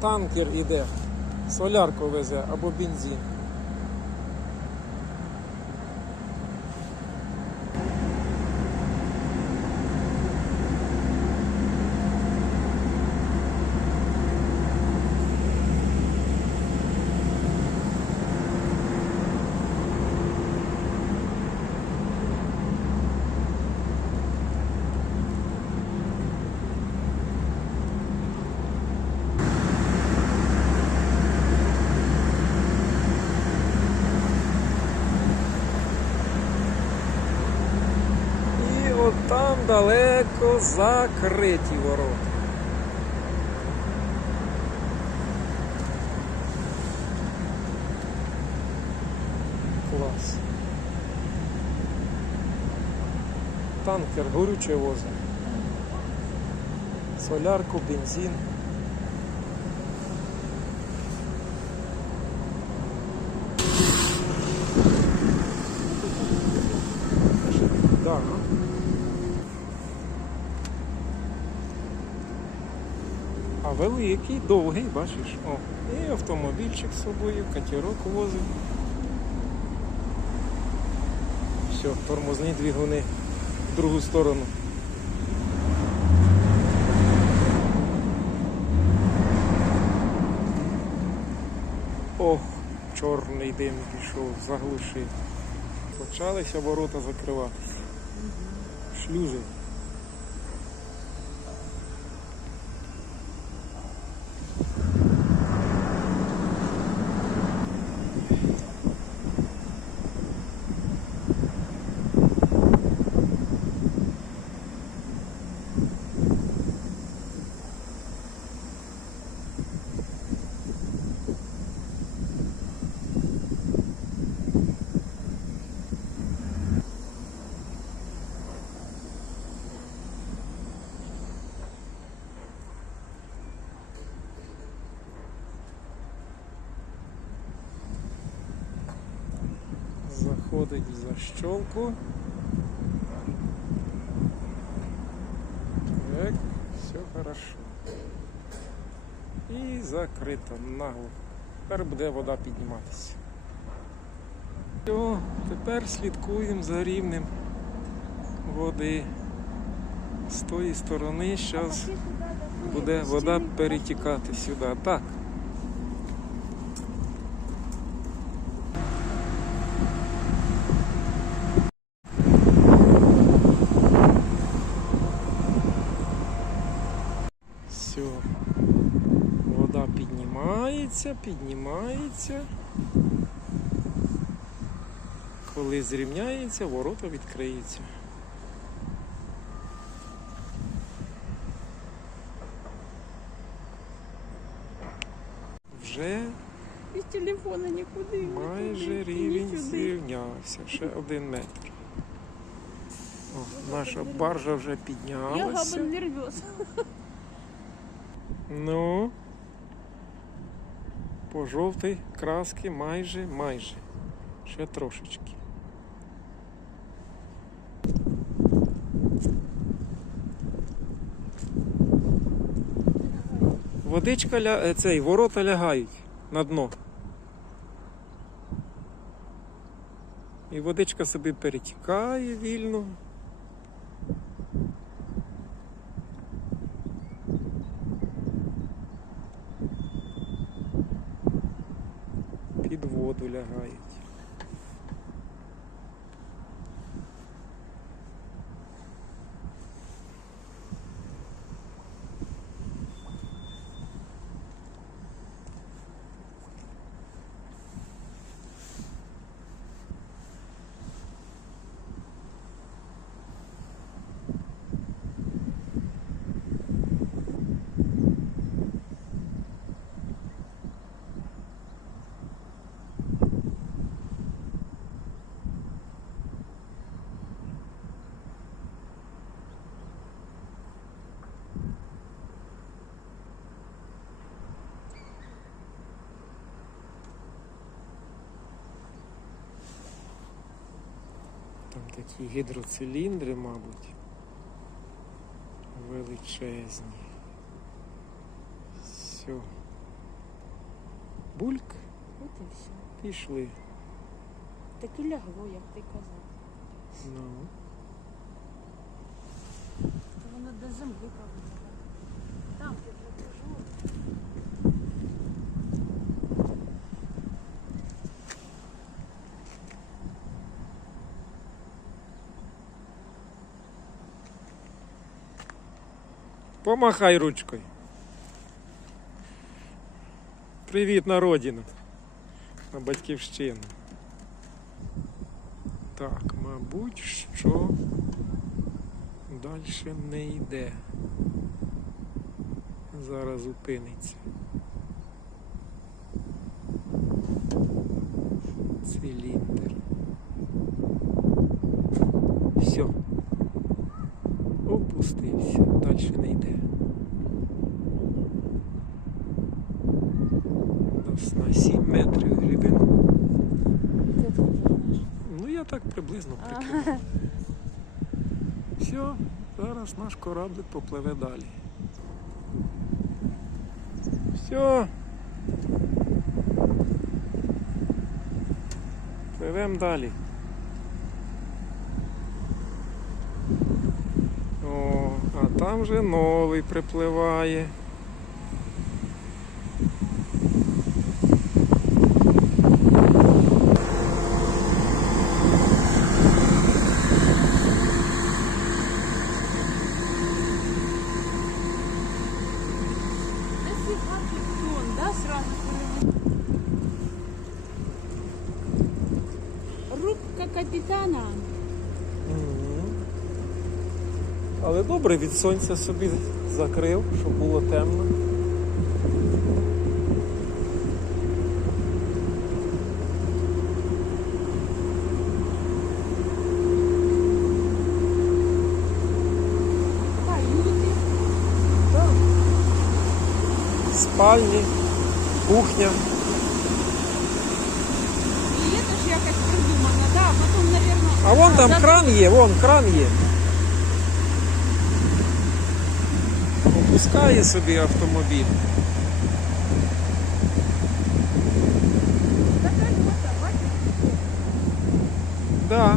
танкер іде, солярку везе або бензин. І от там далеко закриті ворота. Клас. Танкер горюче возить. Солярку, бензин. Да. А великий, довгий, бачиш. О, і автомобільчик з собою, катерок возить. Все, тормозні двигуни в другу сторону. Ох, чорний дим пішов, заглушив. Почалися ворота закриватися. Шлюзи. Заходить в защелку. Так, все хорошо. І закрито нагло. Тепер буде вода підніматися. Все, тепер слідкуємо за рівнем води. З тої сторони зараз буде вода перетікати сюди. Так. Все. Вода піднімається, піднімається. Коли зрівняється, ворота відкриються. Вже Без телефона нікуди. майже рівень нікуди. зрівнявся. Ще один метр. О, наша баржа вже Я піднялася. габан нервёз. Ну. По жовтій краски майже, майже. Ще трошечки. Водичка е, цей, ворота лягають на дно. І водичка собі перетікає вільно. Воду лягають. Там такі гідроциліндри, мабуть. Величезні. Все. Бульк, От і все. пішли. Так і лягло, як ти казав. Ну. Та воно до землі повинно. Там ти вже кажу. Помахай ручкою. Привіт на родину. На батьківщину. Так, мабуть, що далі не йде. Зараз зупиниться. Циліндр. Все. Опустився. Далі не йде. На 7 метрів глибину. Ну я так приблизно прикинув. Все, зараз наш кораблик попливе далі. Все. Пливемо далі. там вже новий припливає. Нафіга тут тон, да, сразу перевели? Рубка капітана. Але добре від сонця собі закрив, щоб було темно. Спальні, кухня. І це ж якось придумано, да, а потім, наверное... А вон там кран є, вон кран є. Опускає собі автомобіль. Так. Да.